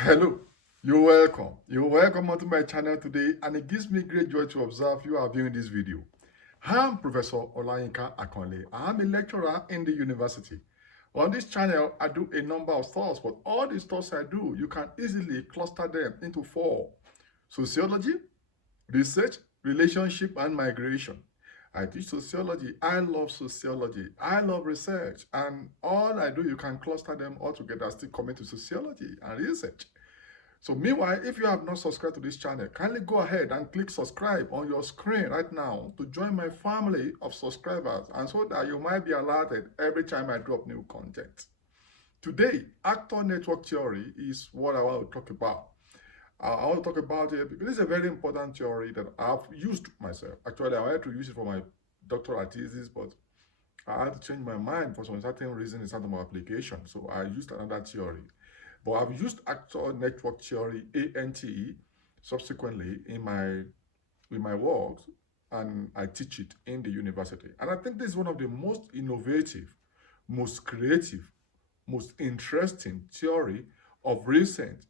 Hello, you're welcome. You're welcome onto my channel today, and it gives me great joy to observe you are viewing this video. I'm Professor Olayinka Akonle. I'm a lecturer in the university. On this channel, I do a number of thoughts, but all these thoughts I do, you can easily cluster them into four: sociology, research, relationship, and migration. I teach sociology. I love sociology. I love research. And all I do, you can cluster them all together, still coming to sociology and research. So meanwhile, if you have not subscribed to this channel, kindly go ahead and click subscribe on your screen right now to join my family of subscribers, and so that you might be alerted every time I drop new content. Today, actor network theory is what I want to talk about. I want to talk about it because it's a very important theory that I've used myself. Actually, I had to use it for my doctoral thesis, but I had to change my mind for some certain reason in certain application. So I used another theory. But I've used actor network theory, ANTE, subsequently in my works, and I teach it in the university. And I think this is one of the most innovative, most creative, most interesting theory of recent.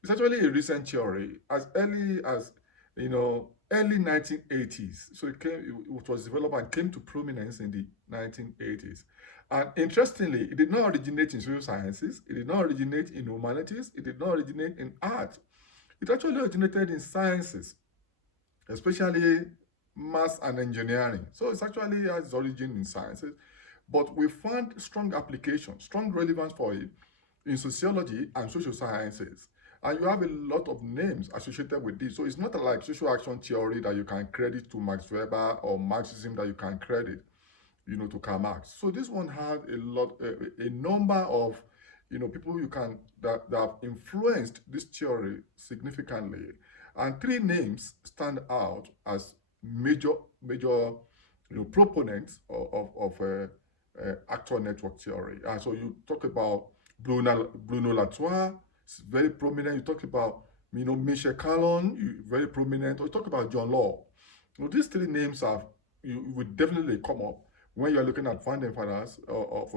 It's actually a recent theory as early as, early 1980s. So it was developed and came to prominence in the 1980s. And interestingly, it did not originate in social sciences, it did not originate in humanities, it did not originate in art. It actually originated in sciences, especially maths and engineering. So it's actually has its origin in sciences, but we found strong application, strong relevance for it in sociology and social sciences. And you have a lot of names associated with this. So it's not like social action theory that you can credit to Max Weber, or Marxism that you can credit, to Karl Marx. So this one had a number of, people that have influenced this theory significantly. And three names stand out as major, proponents of actor network theory. And so you talk about Bruno Latour, very prominent. You talk about, Michel Calon, very prominent. Or you talk about John Law. These three names would definitely come up when you're looking at founding fathers of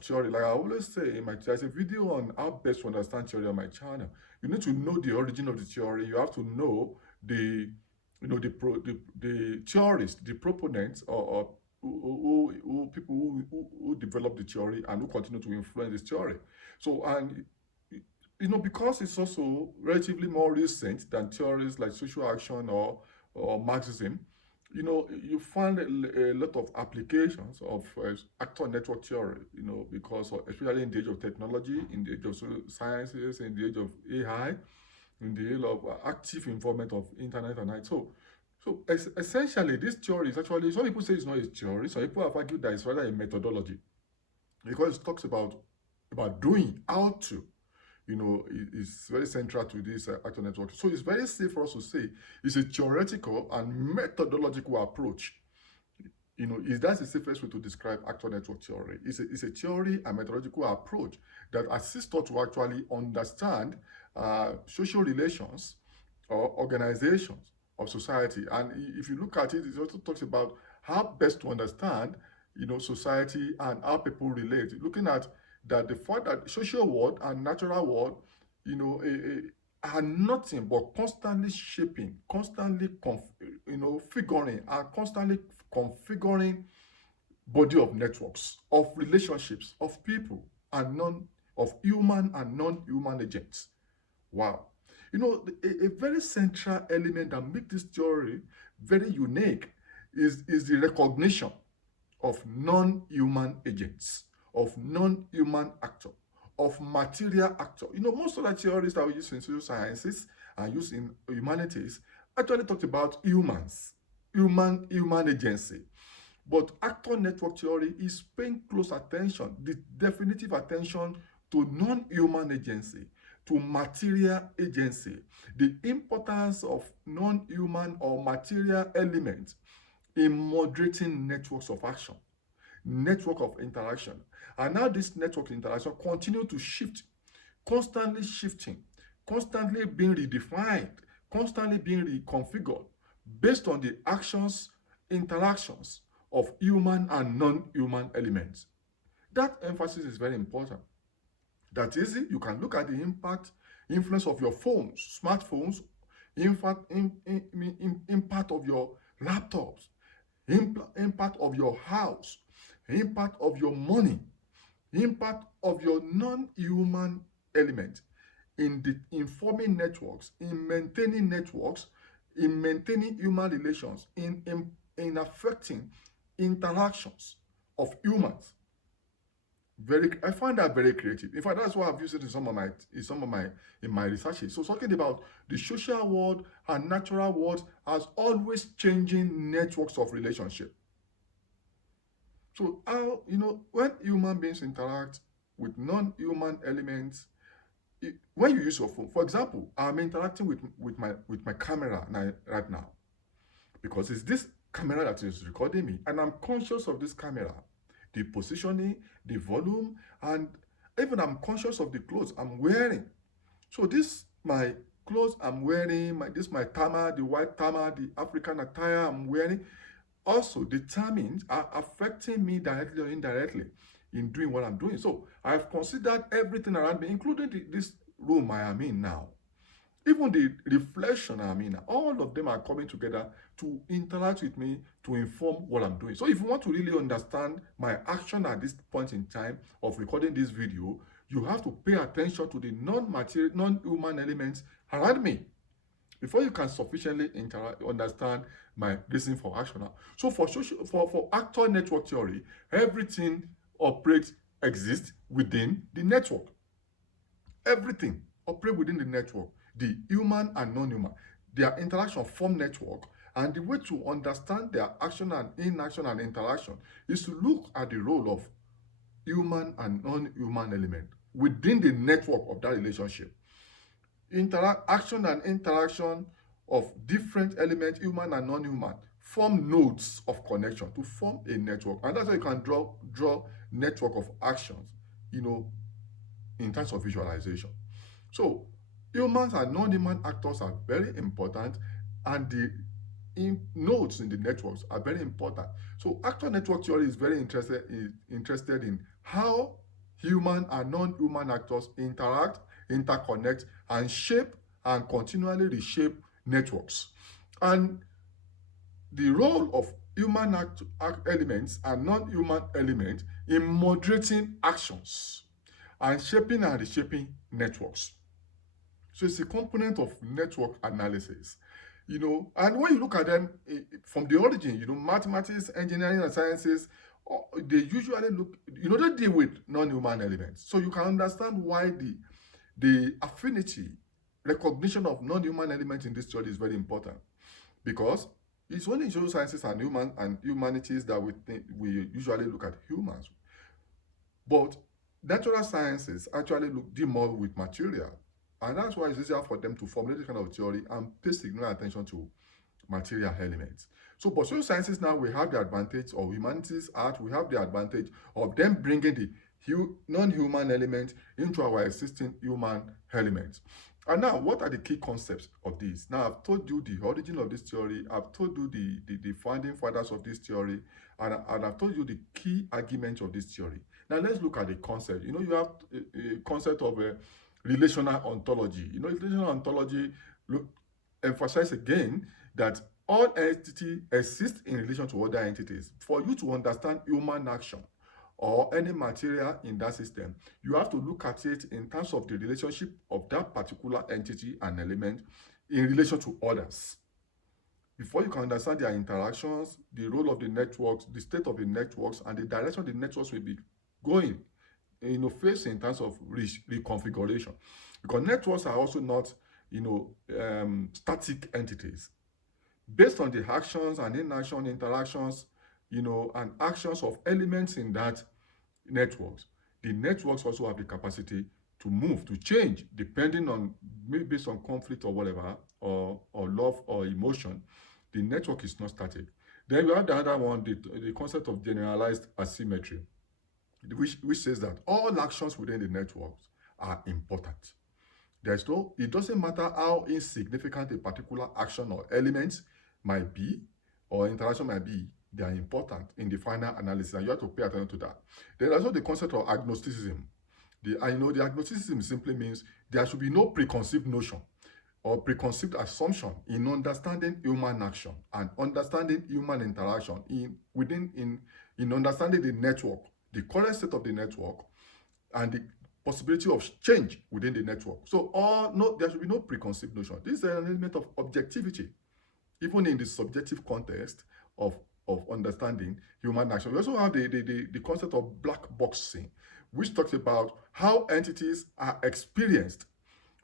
theory. Like I always say there's a video on how best to understand theory on my channel. You need to know the origin of the theory. You have to know the theorists, the proponents, or people who develop the theory and who continue to influence this theory. So, and because it's also relatively more recent than theories like social action or Marxism, you find a lot of applications of actor network theory, because especially in the age of technology, in the age of sciences, in the age of AI, in the age of active involvement of internet and IT. So essentially, this theory is actually, some people say it's not a theory, some people have argued that it's rather a methodology, because it talks about doing, how to, is very central to this actor network. So it's very safe for us to say it's a theoretical and methodological approach. Is that's the safest way to describe actor network theory. It's a theory and methodological approach that assists us to actually understand social relations or organizations of society. And if you look at it, it also talks about how best to understand, society and how people relate. Looking at that the fact that social world and natural world, are nothing but constantly shaping, constantly, figuring, and constantly configuring body of networks, of relationships, of people, and of human and non-human agents. Wow. A very central element that makes this theory very unique is the recognition of non-human agents, of non-human actor, of material actor. Most of the theories that we use in social sciences and use in humanities actually talk about humans, human agency. But actor network theory is paying close attention, the definitive attention, to non-human agency, to material agency, the importance of non-human or material elements in moderating networks of action, network of interaction. And now this network interaction continue to shift, constantly shifting, constantly being redefined, constantly being reconfigured based on the actions, interactions of human and non-human elements. That emphasis is very important. That is it. You can look at the influence of your phones, smartphones, impact of your laptops, impact of your house, impact of your money, impact of your non-human element in the informing networks, in maintaining human relations, in affecting interactions of humans. I find that very creative. In fact, that's why I've used it in my researches. So talking about the social world and natural world as always changing networks of relationship. So how, when human beings interact with non-human elements, when you use your phone, for example, I'm interacting with my camera right now, because it's this camera that is recording me, and I'm conscious of this camera, the positioning, the volume, and even I'm conscious of the clothes I'm wearing. So this my clothes I'm wearing, my tama, the white tama, the African attire I'm wearing, also determined are affecting me directly or indirectly in doing what I'm doing. So I've considered everything around me, including this room I am in now. Even the reflection I'm in, all of them are coming together to interact with me to inform what I'm doing. So if you want to really understand my action at this point in time of recording this video, you have to pay attention to the non-human elements around me before you can sufficiently understand my reason for action. So for actor network theory, everything exists within the network. Everything operates within the network, the human and non-human. Their interaction form network, and the way to understand their action and inaction and interaction is to look at the role of human and non-human element within the network of that relationship. Action and interaction of different elements, human and non-human, form nodes of connection to form a network. And that's how you can draw network of actions, in terms of visualization. So humans and non-human actors are very important, and the nodes in the networks are very important. So actor network theory is very interested in how human and non-human actors interact, interconnect, and shape and continually reshape networks. And the role of human elements and non-human elements in moderating actions and shaping and reshaping networks. So it's a component of network analysis, and when you look at them from the origin, mathematics, engineering, and sciences, they usually they deal with non-human elements. So you can understand why the affinity, recognition of non-human elements in this study is very important, because it's only in social sciences and humanities that we usually look at humans. But natural sciences actually deal more with material, and that's why it's easier for them to formulate this kind of theory and pay significant attention to material elements. So, but social sciences now, we have the advantage, or humanities art, we have the advantage of them bringing the non-human element into our existing human elements. And now, what are the key concepts of this? Now, I've told you the origin of this theory, I've told you the founding fathers of this theory, and I've told you the key arguments of this theory. Now, let's look at the concept. You have a concept of a relational ontology. Relational ontology emphasize again that all entities exist in relation to other entities. For you to understand human action or any material in that system, you have to look at it in terms of the relationship of that particular entity and element in relation to others. Before you can understand their interactions, the role of the networks, the state of the networks, and the direction the networks will be going, facing in terms of reconfiguration. Because networks are also not, static entities. Based on the actions and inaction interactions, and actions of elements in that networks, the networks also have the capacity to move, to change, depending on, maybe based on conflict or whatever, or love or emotion. The network is not static. Then we have the other one, the concept of generalized asymmetry, which says that all actions within the networks are important. It doesn't matter how insignificant a particular action or element might be, or interaction might be, they are important in the final analysis, and you have to pay attention to that. There's also the concept of agnosticism. The agnosticism simply means there should be no preconceived notion or preconceived assumption in understanding human action and understanding human interaction in understanding the network, the current state of the network, and the possibility of change within the network. So there should be no preconceived notion. This is an element of objectivity, even in the subjective context of understanding human action. We also have the concept of black boxing, which talks about how entities are experienced,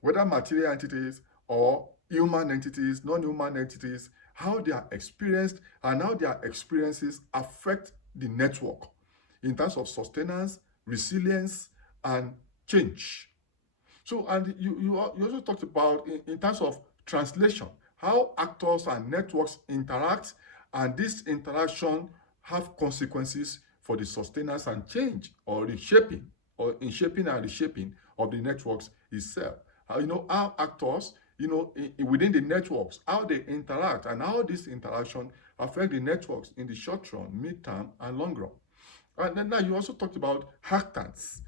whether material entities or human entities, non-human entities, how they are experienced and how their experiences affect the network in terms of sustenance, resilience, and change. So, and you also talked about in terms of translation, how actors and networks interact, and this interaction have consequences for the sustenance and change or reshaping, or in shaping and reshaping of the networks itself. How actors, within the networks, how they interact and how this interaction affect the networks in the short run, mid-term, and long run. And then now you also talked about actants.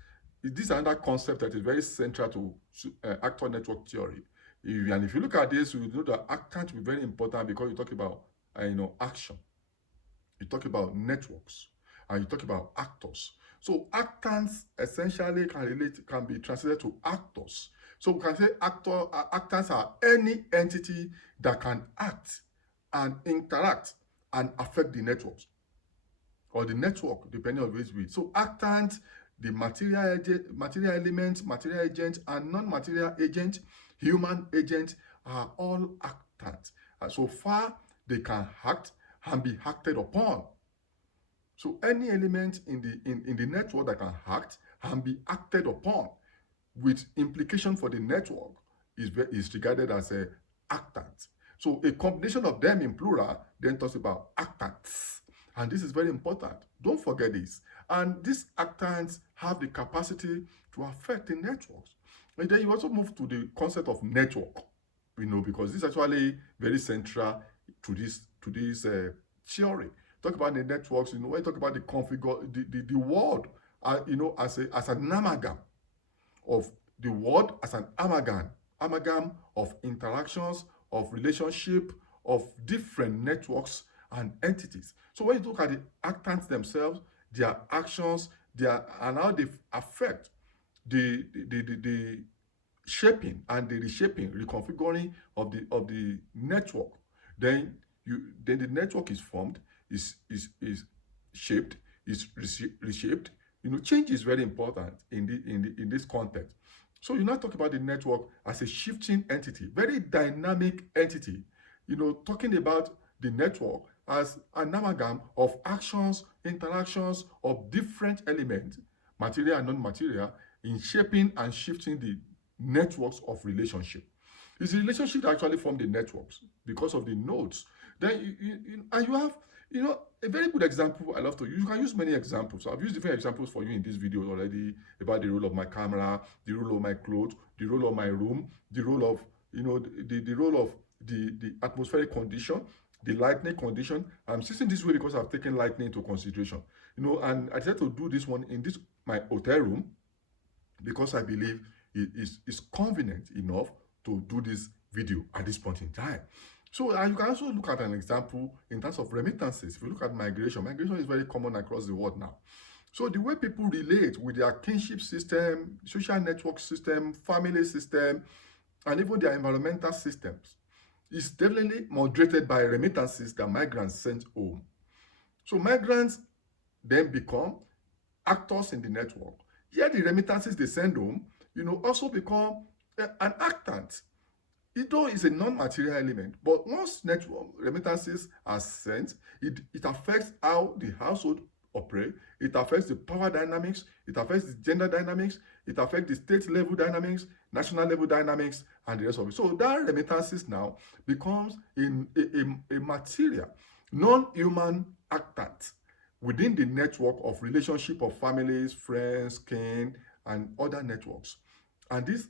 This is another concept that is very central to actor network theory. And if you look at this, you know that actant will be very important because you talk about action, you talk about networks, and you talk about actors. So actants essentially can be translated to actors. So we can say actants are any entity that can act and interact and affect the networks or the network, depending on which way. So actant, the material elements, material agent, and non-material agent, human agent, are all actants. And so far, they can act and be acted upon. So any element in the network that can act and be acted upon with implication for the network is regarded as a actant. So a combination of them in plural then talks about actants. And this is very important. Don't forget this. And these actants have the capacity to affect the networks. And then you also move to the concept of network, because this is actually very central to this theory. Talk about the networks, when you talk about the world, as an amalgam of the world, as an amalgam of interactions, of relationship, of different networks and entities. So when you look at the actants themselves, their actions, and how they affect the shaping and the reshaping, reconfiguring of the network, then the network is formed, is shaped, is reshaped. Change is very important in this context. So you now talk about the network as a shifting entity, very dynamic entity. Talking about the network as an amalgam of actions, interactions of different elements, material and non-material, in shaping and shifting the networks of relationship. It's the relationship that actually form the networks because of the nodes. Then you have a very good example I love to use. You can use many examples. I've used different examples for you in this video already about the role of my camera, the role of my clothes, the role of my room, the role of the role of the atmospheric condition, the lightning condition. I'm using this way because I've taken lightning into consideration. And I decided to do this one in my hotel room because I believe it is convenient enough to do this video at this point in time. So you can also look at an example in terms of remittances. If you look at migration is very common across the world now. So the way people relate with their kinship system, social network system, family system, and even their environmental systems is definitely moderated by remittances that migrants send home. So migrants then become actors in the network. Yet the remittances they send home, also become an actant. Though it's a non-material element, but once network remittances are sent, it affects how the household operate, it affects the power dynamics, it affects the gender dynamics, it affects the state level dynamics, national level dynamics, and the rest of it. So that remittances now becomes a material, non-human actant within the network of relationship of families, friends, kin, and other networks. And this,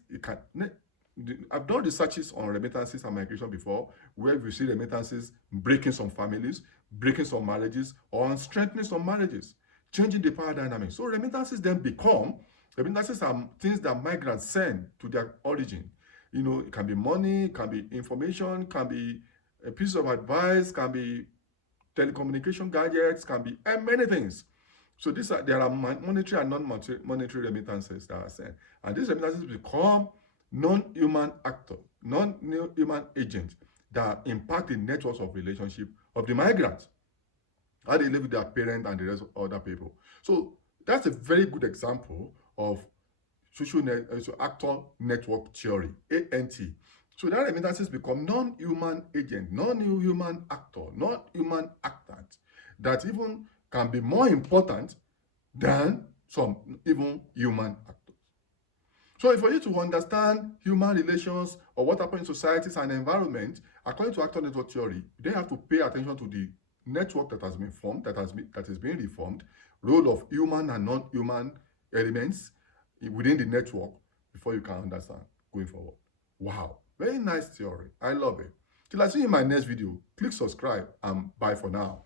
I've done researches on remittances and migration before, where we see remittances breaking some families, breaking some marriages, or strengthening some marriages, changing the power dynamics. So remittances then become Remittances are things that migrants send to their origin. You know, it can be money, it can be information, can be a piece of advice, can be telecommunication gadgets, can be many things. So there are monetary and non-monetary remittances that are sent. And these remittances become non-human actor, non-human agents that impact the networks of relationship of the migrants, how they live with their parents and the rest of other people. So that's a very good example of actor network theory, ANT. So that remittances become non-human agent, non-human actor, non-human actant that even can be more important than some even human actors. So for you to understand human relations or what happens in societies and environment, according to actor network theory, they have to pay attention to the network that has been formed, that is being reformed, role of human and non-human elements within the network before you can understand going forward. Wow, very nice theory. I love it. Till I see you in my next video, click subscribe and bye for now.